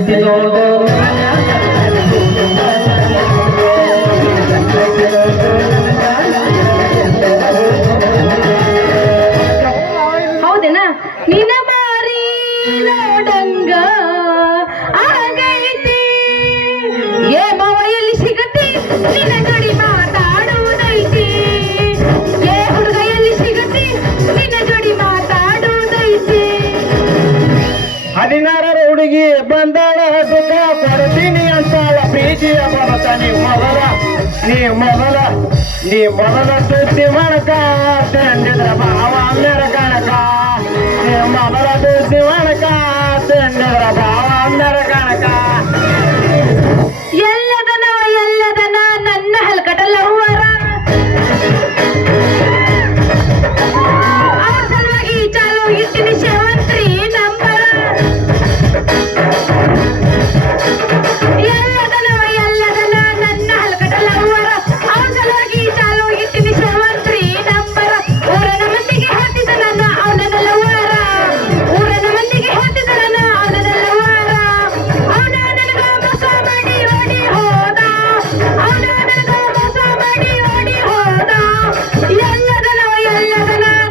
ಸಂಗತಿ ನೋಡು ಹೌದೇನಾ ನಿನ್ನ ಮಾರಿ ನೋಡಂಗ ಆಗೈತಿ ಏ ಮಾವ ಎಲ್ಲಿ ಸಿಗತಿ ನಿನ್ನ ಜೋಡಿ ಮಾತಾಡುವುದೈತಿ ಏ ಹುಡುಗ ಎಲ್ಲಿ ಸಿಗತಿ ನಿನ್ನ ಜೋಡಿ ಮಾತಾಡುವುದೈತಿ 16ರ ಹುಡುಗಿ ಬಂದಾಳ ಸುಖ ಕೊಡ್ತೀನಿ ಅಂತಾಳ ಪ್ರೀತಿಯ ಬರತ ನೀ ಮೊದಲ ತುತ್ತಿ ಮಾಡಕ ತಂದಿದ್ರ ಭಾವ ಅಂದರ ಕಣಕ ನೀ ಮೊದಲ ತುತ್ತಿ ಮಾಡಕ ತಂದಿದ್ರ ಭಾವ ಅಂದರ ಕಣಕ ಎಲ್ಲದನ ನನ್ನ ಹಲ್ಕಟಲ್ಲ ಹೂವರ ಅವರ ಸಲುವಾಗಿ ಚಾಲು ಇಟ್ಟಿನಿ ಶೇವಂತ್ರಿ ನಂಬರ ಎಲ್ಲದನ ನನ್ನ ಹಲ್ಕಟಲ್ಲ ಹೂವರ ಅವರ ಸಲುವಾಗಿ ಚಾಲು ಇಟ್ಟಿನಿ ಶೇವಂತ್ರಿ ನಂಬರ ಊರನ ಮಂದಿಗೆ ಹೇಳ್ತಿದ್ದ ನನ್ನ ಅವನಲ್ಲ ಹೂವರ ಊರನ ಮಂದಿಗೆ ಹೇಳ್ತಿದ್ದ ನನ್ನ ಅವನಲ್ಲ ಹೂವರ ಅವನ ನನಗ ಮೋಸ ಮಾಡಿ ಓಡಿ ಹೋದ ಅವನ ನನಗ ಮೋಸ ಮಾಡಿ ಓಡಿ ಹೋದ ಎಲ್ಲದನ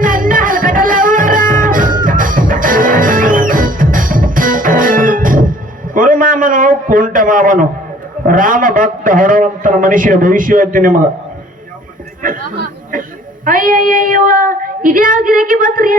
ನನ್ನ ಹಲ್ಕಟಲ್ಲ ಹೂವರ ಕುರುಮಾಮನು ಕುಂಟ ಮಾಮನು ರಾಮ ಭಕ್ತ ಹೊರವಂತನ ಮನುಷ್ಯ ಭವಿಷ್ಯವಾಗ್ತಿ ನಿಮಗ ಅಯ್ಯಯ್ಯವ್ವ ಇದ್ಯಾವ ಗಿರಾಕಿ ಬತ್ರಿ